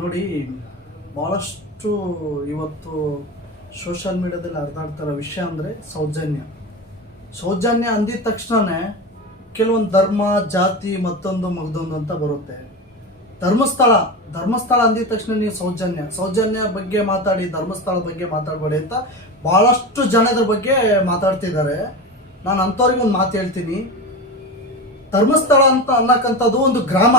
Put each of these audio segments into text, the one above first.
ನೋಡಿ ಭಾಳಷ್ಟು ಇವತ್ತು ಸೋಷಲ್ ಮೀಡಿಯಾದಲ್ಲಿ ಹರಿದಾಡ್ತಾರ ವಿಷಯ ಅಂದರೆ ಸೌಜನ್ಯ. ಸೌಜನ್ಯ ಅಂದಿದ ತಕ್ಷಣನೇ ಕೆಲವೊಂದು ಧರ್ಮ, ಜಾತಿ, ಮತ್ತೊಂದು ಮಗದೊಂದು ಅಂತ ಬರುತ್ತೆ. ಧರ್ಮಸ್ಥಳ ಧರ್ಮಸ್ಥಳ ಅಂದಿದ ತಕ್ಷಣ ನೀವು ಸೌಜನ್ಯ. ಸೌಜನ್ಯ ಬಗ್ಗೆ ಮಾತಾಡಿ ಧರ್ಮಸ್ಥಳ ಬಗ್ಗೆ ಮಾತಾಡಬೇಡಿ ಅಂತ ಭಾಳಷ್ಟು ಜನದ ಬಗ್ಗೆ ಮಾತಾಡ್ತಿದ್ದಾರೆ. ನಾನು ಅಂಥವ್ರಿಗೆ ಒಂದು ಮಾತು ಹೇಳ್ತೀನಿ. ಧರ್ಮಸ್ಥಳ ಅಂತ ಅನ್ನಕ್ಕಂಥದ್ದು ಒಂದು ಗ್ರಾಮ.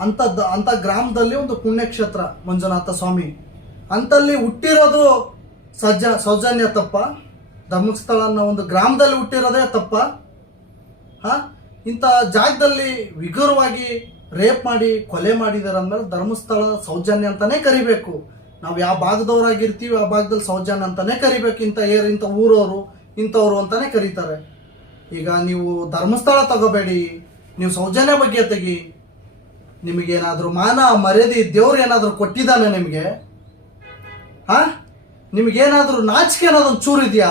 ಅಂಥದ್ದು ಅಂಥ ಗ್ರಾಮದಲ್ಲಿ ಒಂದು ಪುಣ್ಯಕ್ಷೇತ್ರ, ಮಂಜುನಾಥ ಸ್ವಾಮಿ. ಅಂತಲ್ಲಿ ಹುಟ್ಟಿರೋದು ಸಜ್ಜ, ಸೌಜನ್ಯ ತಪ್ಪ. ಧರ್ಮಸ್ಥಳ ಅನ್ನೋ ಒಂದು ಗ್ರಾಮದಲ್ಲಿ ಹುಟ್ಟಿರೋದೇ ತಪ್ಪ. ಹಾ? ಇಂಥ ಜಾಗದಲ್ಲಿ ವಿಗುರವಾಗಿ ರೇಪ್ ಮಾಡಿ, ಕೊಲೆ ಮಾಡಿದಾರೆ ಧರ್ಮಸ್ಥಳ ಸೌಜನ್ಯ ಅಂತಾನೆ ಕರಿಬೇಕು. ನಾವು ಯಾವ ಭಾಗದವರಾಗಿರ್ತೀವಿ, ಆ ಭಾಗದಲ್ಲಿ ಸೌಜನ್ಯ ಅಂತಾನೆ ಕರಿಬೇಕು. ಇಂಥ ಏರ್, ಇಂಥ ಊರವರು, ಇಂಥವ್ರು ಅಂತಾನೆ ಕರೀತಾರೆ. ಈಗ ನೀವು ಧರ್ಮಸ್ಥಳ ತಗೋಬೇಡಿ, ನೀವು ಸೌಜನ್ಯ ಬಗ್ಗೆ ತೆಗಿ. ನಿಮಗೇನಾದರೂ ಮಾನ ಮರ್ಯಾದೆ ದೇವ್ರು ಏನಾದರೂ ಕೊಟ್ಟಿದ್ದಾನೆ ನಿಮಗೆ? ಹಾ? ನಿಮಗೇನಾದರೂ ನಾಚಿಕೆ ಅನ್ನೋದೊಂದು ಚೂರು ಇದೆಯಾ?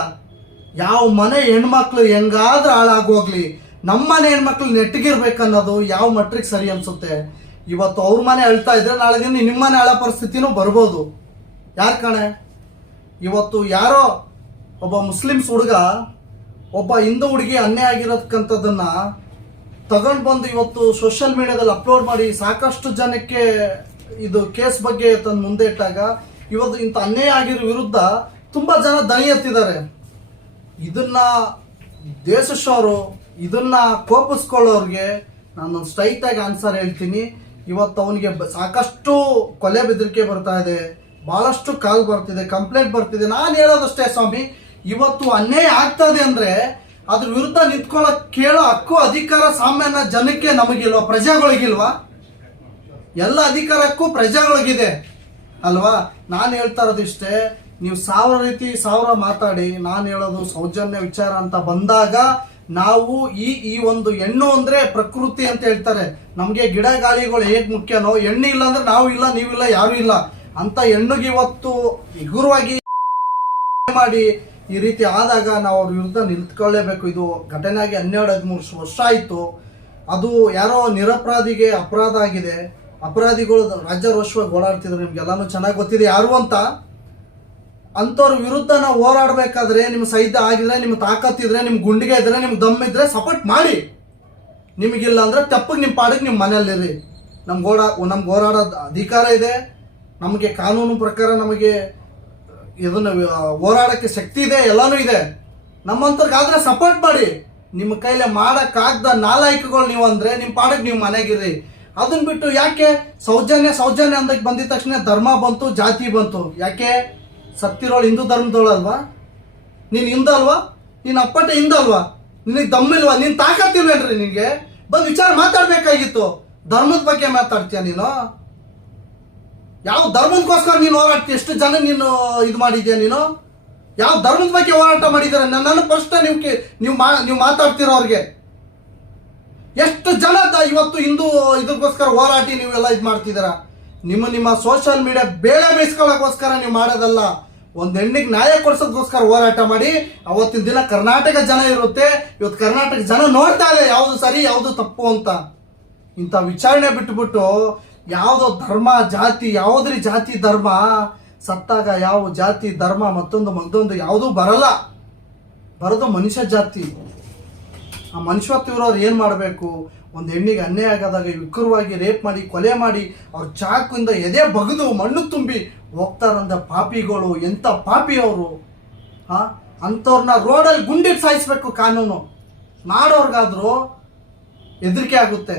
ಯಾವ ಮನೆ ಹೆಣ್ಮಕ್ಳು ಹೆಂಗಾದ್ರೂ ಹಾಳಾಗೋಗ್ಲಿ, ನಮ್ಮ ಮನೆ ಹೆಣ್ಮಕ್ಳು ನೆಟ್ಟಗಿರ್ಬೇಕನ್ನೋದು ಯಾವ ಮಟ್ರಿಗೆ ಸರಿ ಅನ್ಸುತ್ತೆ? ಇವತ್ತು ಅವ್ರ ಮನೆ ಅಳ್ತಾ ಇದ್ರೆ ನಾಳೆ ದಿನ ನಿಮ್ಮ ಮನೆ ಅಳ ಪರಿಸ್ಥಿತಿನೂ ಬರ್ಬೋದು. ಯಾರು ಕಣೆ? ಇವತ್ತು ಯಾರೋ ಒಬ್ಬ ಮುಸ್ಲಿಮ್ಸ್ ಹುಡುಗ, ಒಬ್ಬ ಹಿಂದೂ ಹುಡುಗಿ ಅನ್ಯಾಯ ಆಗಿರೋದಕ್ಕಂಥದ್ದನ್ನ ತಗೊಂಡು ಬಂದು ಇವತ್ತು ಸೋಷಿಯಲ್ ಮೀಡಿಯಾದಲ್ಲಿ ಅಪ್ಲೋಡ್ ಮಾಡಿ ಸಾಕಷ್ಟು ಜನಕ್ಕೆ ಇದು ಕೇಸ್ ಬಗ್ಗೆ ತಂದು ಮುಂದೆ ಇಟ್ಟಾಗ ಇವತ್ತು ಇಂಥ ಅನ್ಯಾಯ ಆಗಿರೋ ವಿರುದ್ಧ ತುಂಬಾ ಜನ ದನಿ ಎತ್ತಿದ್ದಾರೆ. ಇದನ್ನ ದೇಶಶವರು ಇದನ್ನ ಕೋಪಿಸ್ಕೊಳ್ಳೋರಿಗೆ ನಾನು ಸ್ಟ್ರೈಟ್ ಆಗಿ ಆನ್ಸರ್ ಹೇಳ್ತೀನಿ. ಇವತ್ತು ಅವನಿಗೆ ಸಾಕಷ್ಟು ಕೊಲೆ ಬೆದರಿಕೆ ಬರ್ತಾ ಇದೆ. ಬಹಳಷ್ಟು ಕಾಲ್ ಬರ್ತಿದೆ ಕಂಪ್ಲೇಂಟ್ ಬರ್ತಿದೆ. ನಾನು ಹೇಳೋದಷ್ಟೇ ಸ್ವಾಮಿ, ಇವತ್ತು ಅನ್ಯಾಯ ಆಗ್ತದೆ ಅಂದ್ರೆ ಅದ್ರ ವಿರುದ್ಧ ನಿಂತ್ಕೊಳ್ಳೋಕೆ ಕೇಳೋ ಹಕ್ಕು ಅಧಿಕಾರ ಸಾಮಾನ್ಯ ಜನಕ್ಕೆ ನಮಗಿಲ್ವಾ? ಪ್ರಜೆಗಳಿಗಿಲ್ವಾ? ಎಲ್ಲ ಅಧಿಕಾರಕ್ಕೂ ಪ್ರಜೆಗಳಿಗಿದೆ. ಅಲ್ವಾ? ನಾನು ಹೇಳ್ತಾ ಇರೋದು ಇಷ್ಟೇ, ನೀವು ಸಾವಿರ ರೀತಿ ಸಾವಿರ ಮಾತಾಡಿ, ನಾನು ಹೇಳೋದು ಸೌಜನ್ಯ ವಿಚಾರ ಅಂತ ಬಂದಾಗ ನಾವು ಈ ಈ ಒಂದು ಹೆಣ್ಣು ಅಂದ್ರೆ ಪ್ರಕೃತಿ ಅಂತ ಹೇಳ್ತಾರೆ. ನಮಗೆ ಗಿಡ ಗಾಳಿಗಳು ಹೇಗ್ ಮುಖ್ಯನೋ, ಹೆಣ್ಣು ಇಲ್ಲ ಅಂದ್ರೆ ನಾವು ಇಲ್ಲ, ನೀವಿಲ್ಲ, ಯಾರು ಇಲ್ಲ. ಅಂತ ಹೆಣ್ಣಿಗೆ ಇವತ್ತು ಎಗುರವಾಗಿ ಮಾಡಿ ಈ ರೀತಿ ಆದಾಗ ನಾವು ಅವ್ರ ವಿರುದ್ಧ ನಿಂತ್ಕೊಳ್ಳೇಬೇಕು. ಇದು ಘಟನೆ ಆಗಿ ಹನ್ನೆರಡು ಹದಿಮೂರು ವರ್ಷ ಆಯಿತು. ಅದು ಯಾರೋ ನಿರಪರಾಧಿಗೆ ಅಪರಾಧ ಆಗಿದೆ. ಅಪರಾಧಿಗಳು ರಾಜ್ಯರೋಷವಾಗಿ ಓಡಾಡ್ತಿದ್ರು. ನಿಮ್ಗೆಲ್ಲಾನು ಚೆನ್ನಾಗಿ ಗೊತ್ತಿದೆ ಯಾರು ಅಂತ. ಅಂಥವ್ರ ವಿರುದ್ಧ ನಾವು ಹೋರಾಡಬೇಕಾದ್ರೆ, ನಿಮ್ಮ ಸೈದ್ಧ ಆಗಿದ್ರೆ, ನಿಮ್ಮ ತಾಕತ್ತಿದ್ರೆ ನಿಮ್ಮ ಗುಂಡಿಗೆ ಇದ್ರೆ, ನಿಮ್ಗೆ ದಮ್ ಇದ್ರೆ ಸಪೋರ್ಟ್ ಮಾಡಿ. ನಿಮಗಿಲ್ಲ ಅಂದರೆ ತಪ್ಪಿಗೆ ನಿಮ್ಮ ಪಾಡಿಗೆ ನಿಮ್ಮ ಮನೆಯಲ್ಲಿರಿ. ನಮ್ಗೆ ಓಡಾ ನಮ್ಗೆ ಹೋರಾಡೋದು ಅಧಿಕಾರ ಇದೆ. ನಮಗೆ ಕಾನೂನು ಪ್ರಕಾರ ನಮಗೆ ಇದನ್ನ ಹೋರಾಡಕ್ಕೆ ಶಕ್ತಿ ಇದೆ, ಎಲ್ಲಾನು ಇದೆ. ನಮ್ಮಂತರ್ಗಾದ್ರೆ ಸಪೋರ್ಟ್ ಮಾಡಿ. ನಿಮ್ಮ ಕೈಲಿ ಮಾಡೋಕ್ಕಾಗ್ದ ನಾಲಾಯಕಗಳು ನೀವು ಅಂದ್ರೆ ನಿಮ್ಮ ಪಾಡಕ್ಕೆ ನೀವು ಮನೆಗಿರಿ ಅದನ್ನ ಬಿಟ್ಟು ಯಾಕೆ ಸೌಜನ್ಯ ಸೌಜನ್ಯ ಅಂದಕ್ಕೆ ಬಂದಿದ ತಕ್ಷಣ ಧರ್ಮ ಬಂತು, ಜಾತಿ ಬಂತು? ಯಾಕೆ? ಸತ್ತಿರೋಳು ಹಿಂದೂ ಧರ್ಮದವಳಲ್ವಾ ನೀನು ಹಿಂದೂ ಅಲ್ವಾ? ನೀನು ಅಪ್ಪಟ ಹಿಂದಲ್ವಾ ನಿನಗೆ ದಮ್ಮಿಲ್ವಾ ನೀನು ತಾಕತ್ತಿಲ್ವೇನ್ರಿ ನಿನಗೆ? ಬಂದು ವಿಚಾರ ಮಾತಾಡಬೇಕಾಗಿತ್ತು. ಧರ್ಮದ ಬಗ್ಗೆ ಮಾತಾಡ್ತೀಯ ನೀನು? ಯಾವ ಧರ್ಮಕ್ಕೋಸ್ಕರ ನೀನು ಹೋರಾಡ್ತೀಯ ಎಷ್ಟು ಜನ ನೀನು ಇದು ಮಾಡಿದ್ಯಾ ನೀನು? ಯಾವ ಧರ್ಮದ ಬಗ್ಗೆ ಹೋರಾಟ ಮಾಡಿದ್ದಾರೆ? ನನ್ನನ್ನು ಪ್ರಶ್ನೆ ನೀವು ನೀವು ಮಾ ನೀವು ಮಾತಾಡ್ತಿರೋ ಅವ್ರಿಗೆ. ಎಷ್ಟು ಜನ ಇವತ್ತು ಹಿಂದೂ ಇದಕ್ಕೋಸ್ಕರ ಹೋರಾಟಿ ನೀವೆಲ್ಲ ಇದು ಮಾಡ್ತಿದ್ದೀರ? ನಿಮ್ಮ ನಿಮ್ಮ ಸೋಷಿಯಲ್ ಮೀಡಿಯಾ ಬೇಳೆ ಬೇಯಿಸ್ಕೊಳ್ಳೋಕ್ಕೋಸ್ಕರ ನೀವು ಮಾಡೋದಲ್ಲ. ಒಂದು ಹೆಣ್ಣಿಗೆ ನ್ಯಾಯ ಕೊಡ್ಸೋದಕ್ಕೋಸ್ಕರ ಹೋರಾಟ ಮಾಡಿ, ಅವತ್ತಿನ ದಿನ ಕರ್ನಾಟಕ ಜನ ಇರುತ್ತೆ. ಇವತ್ತು ಕರ್ನಾಟಕ ಜನ ನೋಡ್ತಾ ಇದೆ ಯಾವುದು ಸರಿ, ಯಾವುದು ತಪ್ಪು ಅಂತ. ಇಂಥ ವಿಚಾರಣೆ ಬಿಟ್ಬಿಟ್ಟು ಯಾವುದೋ ಧರ್ಮ, ಜಾತಿ, ಯಾವುದ್ರಿ ಜಾತಿ ಧರ್ಮ, ಸತ್ತಾಗ ಯಾವ ಜಾತಿ ಧರ್ಮ ಮತ್ತೊಂದು ಮತ್ತೊಂದು ಯಾವುದೂ ಬರಲ್ಲ. ಬರೋದು ಮನುಷ್ಯ ಜಾತಿ. ಆ ಮನುಷ್ಯತ್ವ ಇರೋರು ಏನು ಮಾಡಬೇಕು? ಒಂದು ಹೆಣ್ಣಿಗೆ ಅನ್ಯಾಯ ಆಗದಾಗ ವಿಕ್ರವಾಗಿ ರೇಪ್ ಮಾಡಿ, ಕೊಲೆ ಮಾಡಿ, ಅವ್ರ ಚಾಕುಯಿಂದ ಎದೆ ಬಗೆದು, ಮಣ್ಣು ತುಂಬಿ ಹೋಗ್ತಾರಂದ ಪಾಪಿಗಳು. ಎಂಥ ಪಾಪಿ ಅವರು? ಹಾಂ ಅಂಥವ್ರನ್ನ ರೋಡಲ್ಲಿ ಗುಂಡಿ ಸಾಯಿಸ್ಬೇಕು ಕಾನೂನು. ನಾಡೋರ್ಗಾದರೂ ಹೆದರಿಕೆ ಆಗುತ್ತೆ.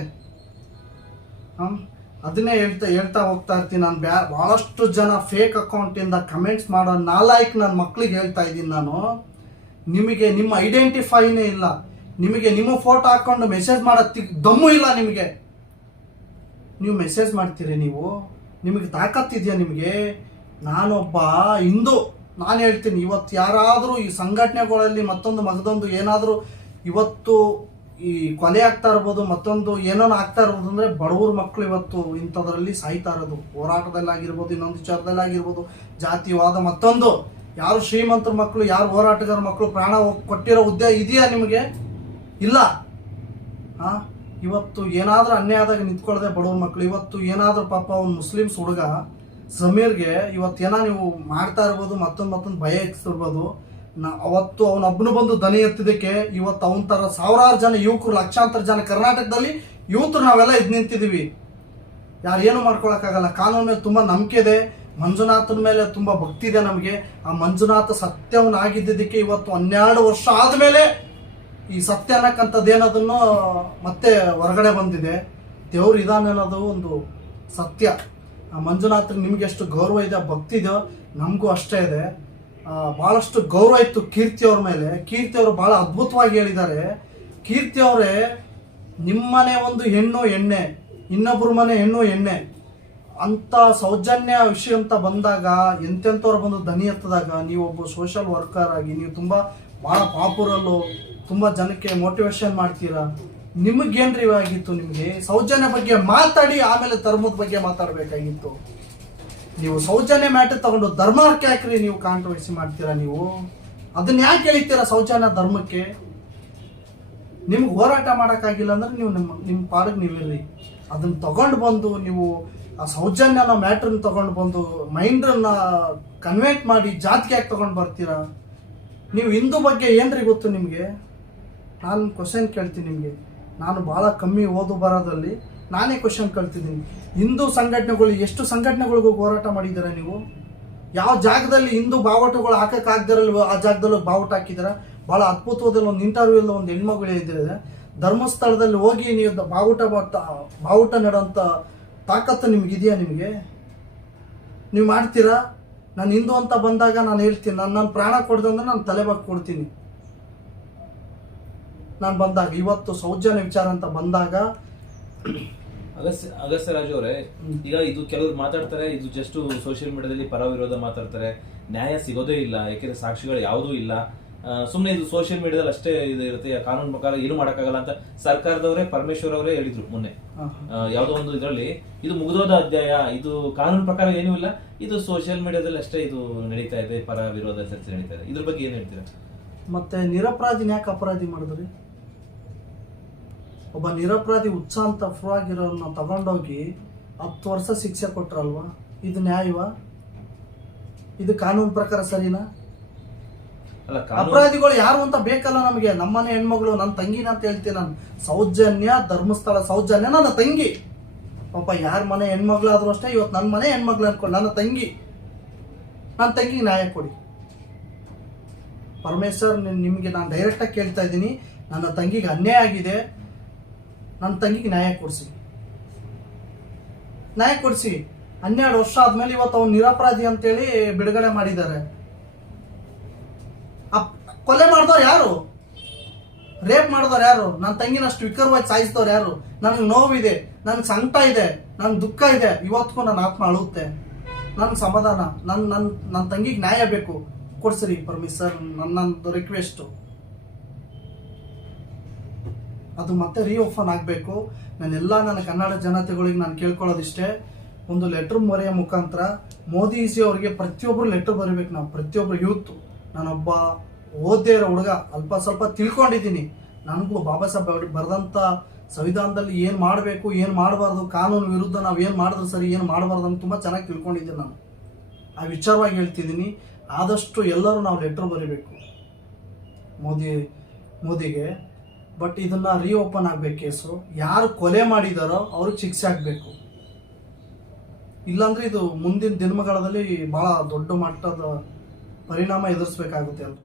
ಹ್ಮ್? ಅದನ್ನೇ ಹೇಳ್ತಾ ಹೇಳ್ತಾ ಹೋಗ್ತಾ ಇರ್ತೀನಿ. ನಾನು ಬ್ಯಾ ಭಾಳಷ್ಟು ಜನ ಫೇಕ್ ಅಕೌಂಟಿಂದ ಕಮೆಂಟ್ಸ್ ಮಾಡೋ ನಾಲಾಯಕ್ ನನ್ನ ಮಕ್ಳಿಗೆ ಹೇಳ್ತಾ ಇದ್ದೀನಿ ನಾನು. ನಿಮಗೆ ನಿಮ್ಮ ಐಡೆಂಟಿಫೈನೇ ಇಲ್ಲ. ನಿಮಗೆ ನಿಮ್ಮ ಫೋಟೋ ಹಾಕೊಂಡು ಮೆಸೇಜ್ ಮಾಡೋ ದಮ್ಮು ಇಲ್ಲ ನಿಮಗೆ. ನೀವು ಮೆಸೇಜ್ ಮಾಡ್ತೀರಿ ನೀವು? ನಿಮಗೆ ತಾಕತ್ತಿದೆಯಾ ನಿಮಗೆ? ನಾನೊಬ್ಬ ಹಿಂದೂ. ನಾನು ಹೇಳ್ತೀನಿ, ಇವತ್ತು ಯಾರಾದರೂ ಈ ಸಂಘಟನೆಗಳಲ್ಲಿ ಮತ್ತೊಂದು ಮಗದೊಂದು ಏನಾದರೂ ಇವತ್ತು ಈ ಕೊಲೆ ಆಗ್ತಾ ಇರ್ಬೋದು, ಮತ್ತೊಂದು ಏನೋ ಆಗ್ತಾ ಇರ್ಬೋದು ಅಂದರೆ ಬಡವ್ರ ಮಕ್ಕಳು ಇವತ್ತು ಇಂಥದ್ರಲ್ಲಿ ಸಾಯ್ತಾ ಇರೋದು. ಹೋರಾಟದಲ್ಲಾಗಿರ್ಬೋದು, ಇನ್ನೊಂದು ವಿಚಾರದಲ್ಲಾಗಿರ್ಬೋದು, ಜಾತಿವಾದ ಮತ್ತೊಂದು. ಯಾರು ಶ್ರೀಮಂತರ ಮಕ್ಕಳು ಯಾರು ಹೋರಾಟಗಾರ ಮಕ್ಕಳು ಪ್ರಾಣ ಕೊಟ್ಟಿರೋ ಹುದ್ದೆ ಇದೆಯಾ ನಿಮಗೆ? ಇಲ್ಲ. ಆ? ಇವತ್ತು ಏನಾದರೂ ಅನ್ಯಾಯ ಆದಾಗ ನಿಂತ್ಕೊಳ್ಳದೆ ಬಡವ್ರ ಮಕ್ಕಳು ಇವತ್ತು ಏನಾದರೂ ಪಾಪ ಅವ್ನು ಮುಸ್ಲಿಮ್ಸ್ ಹುಡುಗ ಸಮೀರ್ಗೆ ಇವತ್ತು ಏನೋ ನೀವು ಮಾಡ್ತಾ ಇರ್ಬೋದು, ಮತ್ತೊಂದು ಮತ್ತೊಂದು ಭಯ ಇರ್ಬೋದು. ನಾ ಅವತ್ತು ಅವನೊಬ್ಬನು ಬಂದು ದನಿ ಎತ್ತಿದ್ದಕ್ಕೆ, ಇವತ್ತು ಅವನ ಥರ ಸಾವಿರಾರು ಜನ ಯುವಕರು, ಲಕ್ಷಾಂತರ ಜನ ಕರ್ನಾಟಕದಲ್ಲಿ ಯುವತರು ನಾವೆಲ್ಲ ಇದ್ ನಿಂತಿದ್ದೀವಿ. ಯಾರು ಏನು ಮಾಡ್ಕೊಳಕ್ಕಾಗಲ್ಲ. ಕಾನೂನು ಮೇಲೆ ತುಂಬ ನಂಬಿಕೆ ಇದೆ. ಮಂಜುನಾಥನ ಮೇಲೆ ತುಂಬ ಭಕ್ತಿ ಇದೆ ನಮಗೆ. ಆ ಮಂಜುನಾಥ ಸತ್ಯವನ್ನಾಗಿದ್ದಕ್ಕೆ ಇವತ್ತು ಹನ್ನೆರಡು ವರ್ಷ ಆದಮೇಲೆ ಈ ಸತ್ಯ ಅನ್ನಕ್ಕಂಥದ್ದು ಏನದನ್ನು ಮತ್ತೆ ಹೊರಗಡೆ ಬಂದಿದೆ. ದೇವ್ರ ಇದಾನೆ ಅನ್ನೋದು ಒಂದು ಸತ್ಯ. ಆ ಮಂಜುನಾಥ್ ನಿಮ್ಗೆ ಎಷ್ಟು ಗೌರವ ಇದೆ, ಭಕ್ತಿ ಇದೆ, ನಮಗೂ ಅಷ್ಟೇ ಇದೆ. ಬಹಳಷ್ಟು ಗೌರವ ಇತ್ತು ಕೀರ್ತಿ ಅವ್ರ ಮೇಲೆ. ಕೀರ್ತಿ ಅವರು ಬಹಳ ಅದ್ಭುತವಾಗಿ ಹೇಳಿದ್ದಾರೆ. ಕೀರ್ತಿ ಅವರೇ ನಿಮ್ಮನೆ ಒಂದು ಹೆಣ್ಣು ಎಣ್ಣೆ ಇನ್ನೊಬ್ಬರ ಮನೆ ಹೆಣ್ಣು ಎಣ್ಣೆ. ಅಂತ ಸೌಜನ್ಯ ವಿಷಯ ಅಂತ ಬಂದಾಗ, ಎಂತೆಂಥವ್ರು ಬಂದು ದನಿ ಎತ್ತದಾಗ, ನೀವು ಒಬ್ಬ ಸೋಷಿಯಲ್ ವರ್ಕರ್ ಆಗಿ, ನೀವು ತುಂಬ ಭಾಳ ಪಾಪುರಲ್ಲು ತುಂಬ ಜನಕ್ಕೆ ಮೋಟಿವೇಶನ್ ಮಾಡ್ತೀರಾ? ನಿಮಗೇನ್ರಿ ಆಗಿತ್ತು ನಿಮಗೆ? ಸೌಜನ್ಯ ಬಗ್ಗೆ ಮಾತಾಡಿ, ಆಮೇಲೆ ಧರ್ಮದ ಬಗ್ಗೆ ಮಾತಾಡಬೇಕಾಗಿತ್ತು. ನೀವು ಸೌಜನ್ಯ ಮ್ಯಾಟರ್ ತಗೊಂಡು ಧರ್ಮಕ್ಕೆ ಯಾಕ್ರಿ ನೀವು ಕಾಂಟ್ರವರ್ಸಿ ಮಾಡ್ತೀರಾ ನೀವು? ಅದನ್ನ ಯಾಕೆ ಹೇಳ್ತೀರಾ ಸೌಜನ್ಯ ಧರ್ಮಕ್ಕೆ? ನಿಮ್ಗೆ ಹೋರಾಟ ಮಾಡೋಕ್ಕಾಗಿಲ್ಲ ಅಂದ್ರೆ ನೀವು ನಿಮ್ಮ ನಿಮ್ಮ ಪಾಡಿಗೆ ನೀವಿರ್ರಿ. ಅದನ್ನ ತಗೊಂಡು ಬಂದು ನೀವು ಆ ಸೌಜನ್ಯ ಅನ್ನೋ ಮ್ಯಾಟ್ರನ್ನ ತಗೊಂಡು ಬಂದು ಮೈಂಡನ್ನ ಕನ್ವೆಂಟ್ ಮಾಡಿ ಜಾತಿಗೆ ಯಾಕೆ ತಗೊಂಡು ಬರ್ತೀರಾ? ನೀವು ಹಿಂದೂ ಬಗ್ಗೆ ಏನ್ರಿ ಗೊತ್ತು ನಿಮಗೆ? ನಾನು ಕ್ವಶನ್ ಕೇಳ್ತೀನಿ ನಿಮಗೆ. ನಾನು ಭಾಳ ಕಮ್ಮಿ ಓದು ಬರೋದಲ್ಲಿ ನಾನೇ ಕ್ವಶನ್ ಕಳ್ತಿದ್ದೀನಿ. ಹಿಂದೂ ಸಂಘಟನೆಗಳು ಎಷ್ಟು ಸಂಘಟನೆಗಳಿಗೂ ಹೋರಾಟ ಮಾಡಿದ್ದೀರಾ ನೀವು? ಯಾವ ಜಾಗದಲ್ಲಿ ಹಿಂದೂ ಬಾವುಟಗಳು ಹಾಕಕ್ಕಾಗ್ದಿರಲ್ವ ಆ ಜಾಗದಲ್ಲಿ ಬಾವುಟ ಹಾಕಿದ್ದೀರ? ಭಾಳ ಅದ್ಭುತವಾದಲ್ಲಿ ಒಂದು ಇಂಟರ್ವ್ಯೂ ಒಂದು ಹೆಣ್ಮಗಳು ಹೇಳಿದ್ರೆ ಧರ್ಮಸ್ಥಳದಲ್ಲಿ ಹೋಗಿ ನೀವು ಬಾವುಟ ಬಾವುಟ ನೆಡೋಂಥ ತಾಕತ್ತು ನಿಮಗಿದೆಯಾ ನಿಮಗೆ? ನೀವು ಮಾಡ್ತೀರಾ? ನಾನು ಹಿಂದೂ ಅಂತ ಬಂದಾಗ ನಾನು ಹೇಳ್ತೀನಿ, ನಾನು ನನ್ನ ಪ್ರಾಣ ಕೊಡ್ದಂದ್ರೆ ನಾನು ತಲೆಬಾಗಿ ಕೊಡ್ತೀನಿ. ನಾನು ಬಂದಾಗ, ಇವತ್ತು ಸೌಜನ್ಯ ವಿಚಾರ ಅಂತ ಬಂದಾಗ ಅಗಸ್ತ್ಯ ಅಗಸ್ತ್ಯ ರಾಜು ಅವರೇ ಈಗ ಇದು ಕೆಲವರು ಮಾತಾಡ್ತಾರೆ ಇದು ಜಸ್ಟ್ ಸೋಷಿಯಲ್ ಮೀಡಿಯಾದಲ್ಲಿ ಪರ ವಿರೋಧ ಮಾತಾಡ್ತಾರೆ. ನ್ಯಾಯ ಸಿಗೋದೇ ಇಲ್ಲ ಯಾಕೆಂದ್ರೆ ಸಾಕ್ಷಿಗಳು ಯಾವುದೂ ಇಲ್ಲ. ಸುಮ್ಮನೆ ಇದು ಸೋಷಿಯಲ್ ಮೀಡಿಯಾದಲ್ಲಿ ಅಷ್ಟೇ ಇದು ಇರುತ್ತೆ ಕಾನೂನು ಪ್ರಕಾರ ಏನು ಮಾಡೋಕ್ಕಾಗಲ್ಲ ಅಂತ ಸರ್ಕಾರದವರೇ ಪರಮೇಶ್ವರ್ ಅವರೇ ಹೇಳಿದ್ರು ಮೊನ್ನೆ. ಯಾವುದೋ ಒಂದು ಇದರಲ್ಲಿ ಇದು ಮುಗಿದೋದ ಅಧ್ಯಾಯ ಇದು ಕಾನೂನು ಪ್ರಕಾರ ಏನೂ ಇಲ್ಲ ಇದು ಸೋಷಿಯಲ್ ಮೀಡಿಯಾದಲ್ಲಿ ಅಷ್ಟೇ ಇದು ನಡೀತಾ ಇದೆ ಪರ ವಿರೋಧ ಚರ್ಚೆ ನಡೀತಾ ಇದೆ. ಇದ್ರ ಬಗ್ಗೆ ಏನ್ ಹೇಳ್ತೀರಾ? ಮತ್ತೆ ನಿರಪರಾಧಿನ ಯಾಕೆ ಅಪರಾಧಿ ಮಾಡಿದ್ರಿ? ಒಬ್ಬ ನಿರಪರಾಧಿ ಉತ್ಸಾಹ ಅಂತ ಫ್ರೂ ಆಗಿರೋನ್ನ ತಗೊಂಡೋಗಿ ಹತ್ತು ವರ್ಷ ಶಿಕ್ಷೆ ಕೊಟ್ರಲ್ವಾ? ಇದು ನ್ಯಾಯವ? ಇದು ಕಾನೂನು ಪ್ರಕಾರ ಸರಿನಾ? ಅಪರಾಧಿಗಳು ಯಾರು ಅಂತ ಬೇಕಲ್ಲ ನಮಗೆ. ನಮ್ಮನೆ ಹೆಣ್ಮಗಳು ನನ್ನ ತಂಗಿನ ಅಂತ ಹೇಳ್ತೀನಿ ನಾನು. ಸೌಜನ್ಯ ಧರ್ಮಸ್ಥಳ ಸೌಜನ್ಯ ನನ್ನ ತಂಗಿ. ಪಾಪ ಯಾರ ಮನೆ ಹೆಣ್ಮಗಳಾದ್ರೂ ಅಷ್ಟೇ ಇವತ್ತು ನನ್ನ ಮನೆ ಹೆಣ್ಮಗಳು ಅನ್ಕೊಂಡು ನನ್ನ ತಂಗಿ. ನನ್ನ ತಂಗಿಗೆ ನ್ಯಾಯ ಕೊಡಿ. ಪರಮೇಶ್ವರ್ ನಿಮ್- ನಿಮಗೆ ನಾನು ಡೈರೆಕ್ಟಾಗಿ ಕೇಳ್ತಾ ಇದ್ದೀನಿ. ನನ್ನ ತಂಗಿಗೆ ಅನ್ಯಾಯ ಆಗಿದೆ. ನನ್ನ ತಂಗಿಗೆ ನ್ಯಾಯ ಕೊಡಿಸಿ. ನ್ಯಾಯ ಕೊಡಿಸಿ. ಹನ್ನೆರಡು ವರ್ಷ ಆದ್ಮೇಲೆ ಇವತ್ತು ಅವ್ನು ನಿರಪರಾಧಿ ಅಂತೇಳಿ ಬಿಡುಗಡೆ ಮಾಡಿದ್ದಾರೆ. ಕೊಲೆ ಮಾಡಿದವ್ರು ಯಾರು? ರೇಪ್ ಮಾಡಿದವ್ರು ಯಾರು? ನನ್ನ ತಂಗಿನಷ್ಟು ವಿಕರವಾಗಿ ಸಾಯಿಸಿದವ್ರು ಯಾರು? ನನಗೆ ನೋವಿದೆ, ನನಗೆ ಸಂಕಟ ಇದೆ ನನ್ನ ದುಃಖ ಇದೆ. ಇವತ್ತಿಗೂ ನನ್ನ ಆತ್ಮ ಅಳುತ್ತೆ. ನನ್ನ ಸಮಾಧಾನ ನನ್ನ ನನ್ನ ನನ್ನ ತಂಗಿಗೆ ನ್ಯಾಯ ಬೇಕು. ಕೊಡ್ಸ್ರಿ ಸರ್ ನನ್ನ ರಿಕ್ವೆಸ್ಟು ಅದು ಮತ್ತೆ ರೀಓಪನ್ ಆಗಬೇಕು. ನಾನೆಲ್ಲ ನನ್ನ ಕನ್ನಡ ಜನತೆಗಳಿಗೆ ನಾನು ಕೇಳ್ಕೊಳ್ಳೋದಿಷ್ಟೇ. ಒಂದು ಲೆಟ್ರ್ ಮೊರೆಯ ಮುಖಾಂತರ ಮೋದಿಜಿ ಅವರಿಗೆ ಪ್ರತಿಯೊಬ್ಬರು ಲೆಟ್ರ್ ಬರೀಬೇಕು. ನಾವು ಪ್ರತಿಯೊಬ್ಬರು ಯೂತ್ ನಾನೊಬ್ಬ ಓದೇ ಇರೋ ಹುಡುಗ. ಅಲ್ಪ ಸ್ವಲ್ಪ ತಿಳ್ಕೊಂಡಿದ್ದೀನಿ. ನನಗೂ ಬಾಬಾ ಸಾಹೇಬ್ ಬರೆದಂಥ ಸಂವಿಧಾನದಲ್ಲಿ ಏನು ಮಾಡಬೇಕು, ಏನು ಮಾಡಬಾರ್ದು, ಕಾನೂನು ವಿರುದ್ಧ ನಾವು ಏನು ಮಾಡಿದ್ರು ಸರಿ, ಏನು ಮಾಡಬಾರ್ದು ಅಂತ ತುಂಬ ಚೆನ್ನಾಗಿ ತಿಳ್ಕೊಂಡಿದ್ದೀನಿ ನಾನು. ಆ ವಿಚಾರವಾಗಿ ಹೇಳ್ತಿದ್ದೀನಿ. ಆದಷ್ಟು ಎಲ್ಲರೂ ನಾವು ಲೆಟ್ರ್ ಬರೀಬೇಕು. ಮೋದಿ, ಮೋದಿಗೆ ಬಟ್ ಇದನ್ನ ರೀಓಪನ್ ಆಗಬೇಕು ಕೇಸು. ಯಾರು ಕೊಲೆ ಮಾಡಿದಾರೋ ಅವ್ರಿಗೆ ಶಿಕ್ಷೆ ಆಗಬೇಕು. ಇಲ್ಲಾಂದ್ರೆ ಇದು ಮುಂದಿನ ದಿನಮಗಳಲ್ಲಿ ಬಹಳ ದೊಡ್ಡ ಮಟ್ಟದ ಪರಿಣಾಮ ಎದುರಿಸ್ಬೇಕಾಗುತ್ತೆ ಅಂತ.